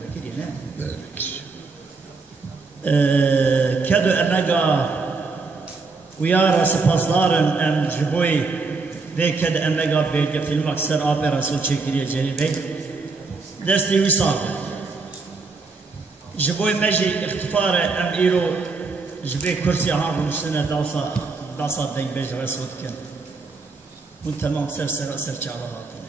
بکری نه؟ کدو امگا ویارا سپاسدارم ام جبوی و کد امگا بیگ فیلم اکثر آب رسول چکریه جلیل بی دستی وی صاحب جبوی مجی اختفار ام ایرو جبوی کرسی ها بونشتنه داسا دنگ بیج رسول کن اون تمام سر چالات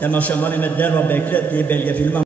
تماشاگران دروا بکرد دی بلگه فیلم